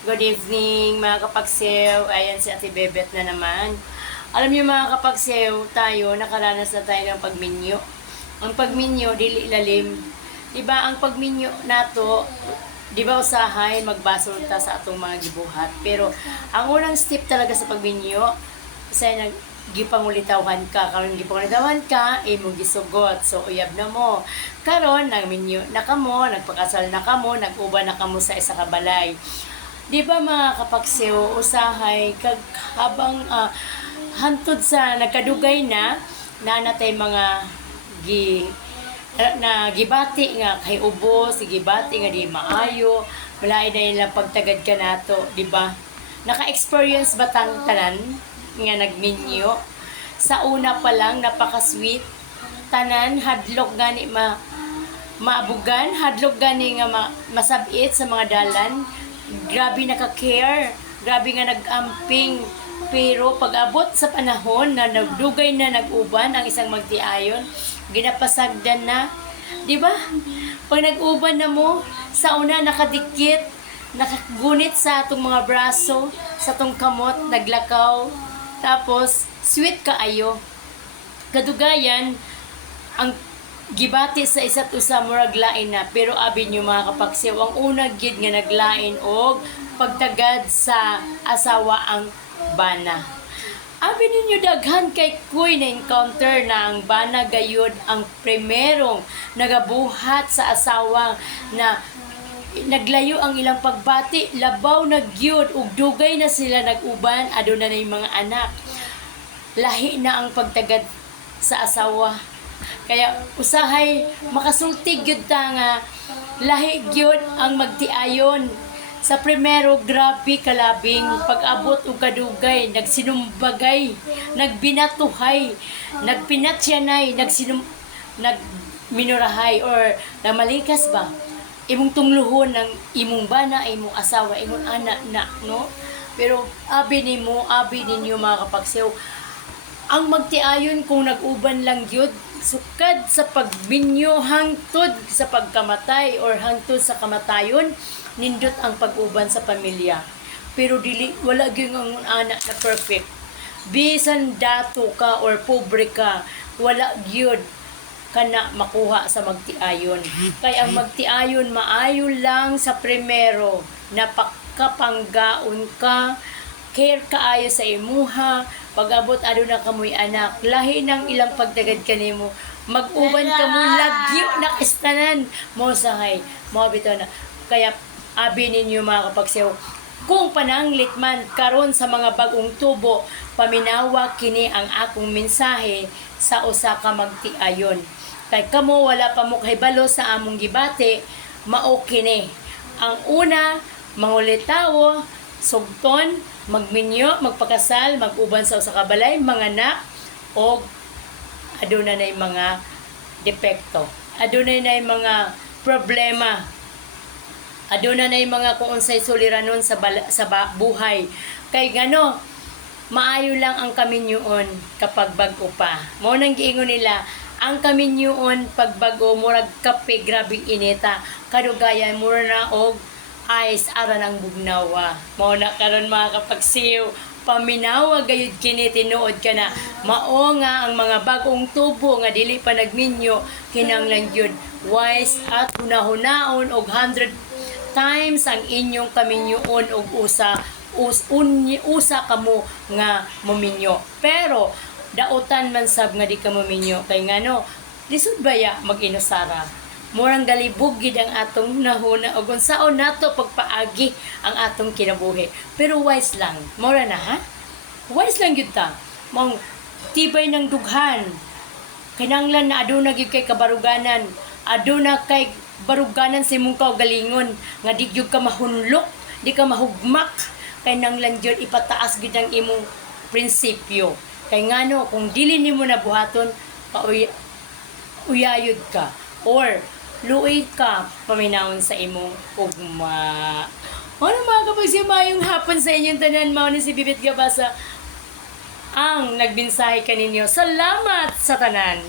Good evening mga kapagsew. Ayan si Ate Bebet na naman. Alam niyo mga kapagsew, tayo nakaranas na tayo ng pagminyo. Ang pagminyo dili ilalim. 'Di ba ang pagminyo nato, 'di ba usahay magbasol ta sa atong mga gibuhat. Pero ang unang step talaga sa pagminyo, say nag gipangulitawan ka, karon gipangulitawan ka, imong gisugot. So uyab na mo. Karon nang minyo na kamo, nagpakasal na kamo, nag-uban na kamo sa isa ka balay. Di ba mga kapagsew, usahay, kag habang hantod sa nagkadugay na natay mga gibati nga kay ubos, gibati nga di maayo, malain na nilang pagtagad ka nato, di ba? Naka-experience ba tang tanan nga nagminyo? Sa una pa lang, napaka-sweet. Tanan, hadlok gani maabugan, hadlok gani nga masabit sa mga dalan. Grabe naka-care, grabe nga nag-amping. Pero pag-abot sa panahon na nagdugay na nag-uban ang isang magtiayon, ginapasagdan na. Di ba? Pag nag-uban na mo, sa una nakadikit, nakagunit sa atong mga braso, sa atong kamot, naglakaw. Tapos, sweet kaayo. Kadugayan, ang gibati sa isa't usa murag lain na, pero abi niyo mga kapagsew, ang unang gid nga naglain og pagtagad sa asawa ang bana. Abi ninyo daghan kay kuy na encounter na ang bana gayud ang primerong nagabuhat sa asawa na naglayo ang ilang pagbati, labaw na gyud ug dugay na sila nag-uban, aduna na yung mga anak. Lahi na ang pagtagad sa asawa. Kaya usahay makasultig gyud ta nga lahi gyud ang magtiayon. Sa primero, grabe kalabing pag-abot og kadugay, nagsinumbagay, nagbinatuhay, nagpinatsyanay, nagminurahay or namalikas ba? Imong tungluhon ng imong bana, imong asawa, imong anak na, no? Pero abi ninyo mga kapagsew, ang magtiayon kung nag-uban lang gyud, sukad sa pagbinyo hangtod sa pagkamatay or hangtod sa kamatayon, nindot ang pag-uban sa pamilya. Pero dili wala gyud ang anak na perfect. Bisan dato ka or pobre ka, wala gyud kana makuha sa magtiayon. Kay ang magtiayon maayo lang sa primero, napakapanggaon ka, care kaayo sa imuha, pag-abot aduna kamoy anak, lahi ng ilang pagtagad kanimo, mag-uban ka mo lagyo na kistanan mo sahay, mo bitaw na. Kaya abi ninyo mga kapagsew, kung pananglit man karon sa mga bagong tubo, paminawa kini ang akong mensahe sa usa ka magtiayon. Kay kamo wala pa mo kahibalo sa among gibati, mao kini. Ang una, mangulitawo, sugton, magminyo, magpakasal, mag-uban sa usa ka balay, manganak, o aduna nay mga depekto. Aduna nay mga problema. Aduna nay mga kung unsay suliranon sa buhay. Kay gano, maayo lang ang kaminyoon kapag bag-o pa. Mao nang giingon nila, ang kaminyoon pag bag-o murag kape, grabing inita. Kadugayan mura na og ice aran ang bugnawa. Mao na karon mga kapagsiw, paminawa gayud kini tinuod ka na. Mao nga ang mga bagong tubo nga dili pa nagminyo, kinahanglan gyud wise at hunahunaon og 100 times ang inyong kaminyoon og usa kamo nga mominyo. Pero dautan man sab nga di ka mominyo kay ngano lisod baya mag-inusara. Murang galibog gid ang atong nahuna og unsaon nato pagpaagi ang atong kinabuhi. Pero wise lang. Mura na ha? Wise lang gyud ta. Mong tibay ng dughan. Kinahanglan na aduna gyud kay kabaruganan. Aduna kay baruganan sa imong kaugalingon nga di gyud ka mahunlok, di ka mahugmak. Kay nanglan gyud ipataas gyud ang imong prinsipyo. Kay ngano kung dili nimo nabuhaton, uyayod ka or luoy ka paminawon sa imong ugma. Ano mga kapagsiw, mayong hapon sa inyong tanan, mao ni si Bibit Gabasa ang nagbinsahe kaninyo. Salamat sa tanan.